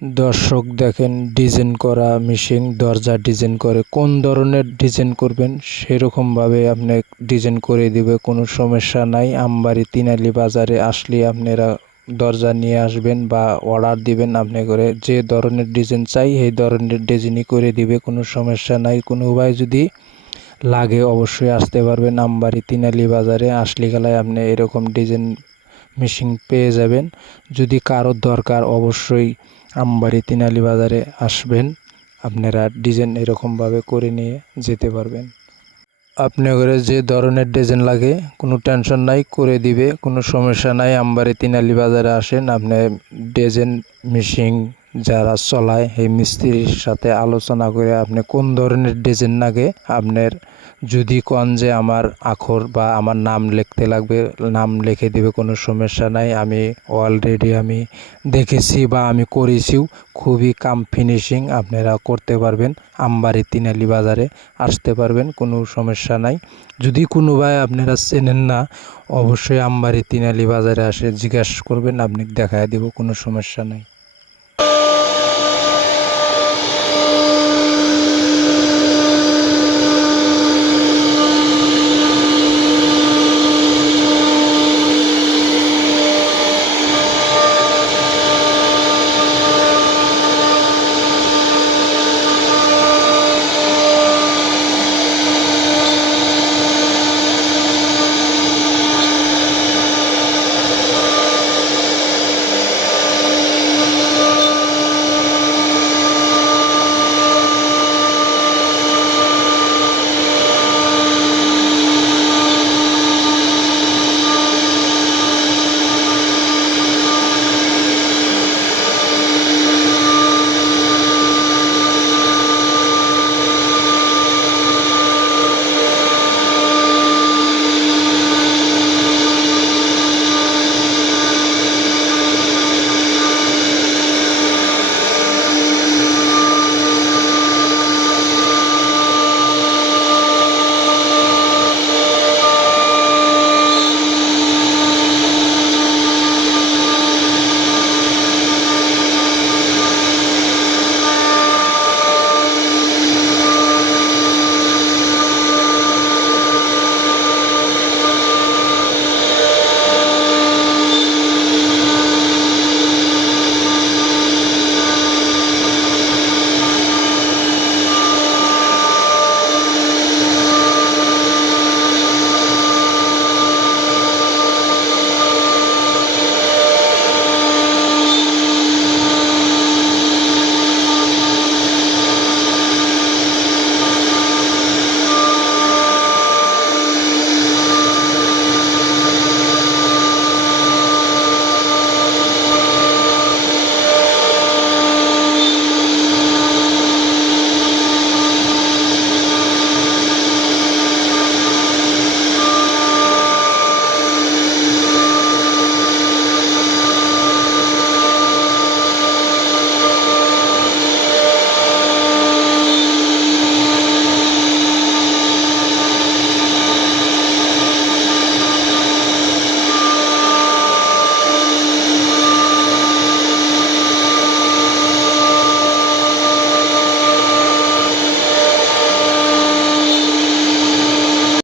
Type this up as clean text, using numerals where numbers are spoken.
দর্শক দেখেন ডিজাইন করা মেশিন দরজা ডিজাইন করে। কোন ধরনের ডিজাইন করবেন সেরকমভাবে আপনি ডিজাইন করে দিবে, কোনো সমস্যা নাই। আমবাড়ি তিনালি বাজারে আসলে আপনারা দরজা নিয়ে আসবেন বা অর্ডার দিবেন, আপনি করে যে ধরনের ডিজাইন চাই সেই ধরনের ডিজাইনই করে দিবে, কোনো সমস্যা নাই। কোনো ভাই যদি লাগে অবশ্যই আসতে পারবেন আমবাড়ি তিনালি বাজারে। আসলে গেলায় আপনি এরকম ডিজাইন মেশিন পেয়ে যাবেন। যদি কারো দরকার অবশ্যই আমবাড়ি তিনালি বাজারে আসবেন, আপনারা ডিজাইন এরকমভাবে করে নিয়ে যেতে পারবেন। আপনাদের যে ধরনের ডিজাইন লাগে কোনো টেনশন নাই, করে দিবে, কোনো সমস্যা নাই। আমবাড়ি তিনালি বাজারে আসেন, আপনি ডিজাইন মেশিন যারা চলায় সেই মিস্ত্রির সাথে আলোচনা করে আপনি কোন ধরনের ডিজাইন লাগে আপনার যদি কোন যে আমার আখর বা আমার নাম লিখতে লাগবে, নাম লিখে দিবে, কোনো সমস্যা নাই। আমি অলরেডি আমি দেখেছি বা আমি করেছিও, খুবই কাম ফিনিশিং আপনারা করতে পারবেন। আমবাড়ি তিনালি বাজারে আসতে পারবেন, কোনো সমস্যা নাই। যদি কোনো ভাই আপনারা চেনেন না অবশ্যই আমবাড়ি তিনালি বাজারে আসে জিজ্ঞাসা করবেন, আপনি দেখায় দেব, কোনো সমস্যা নাই।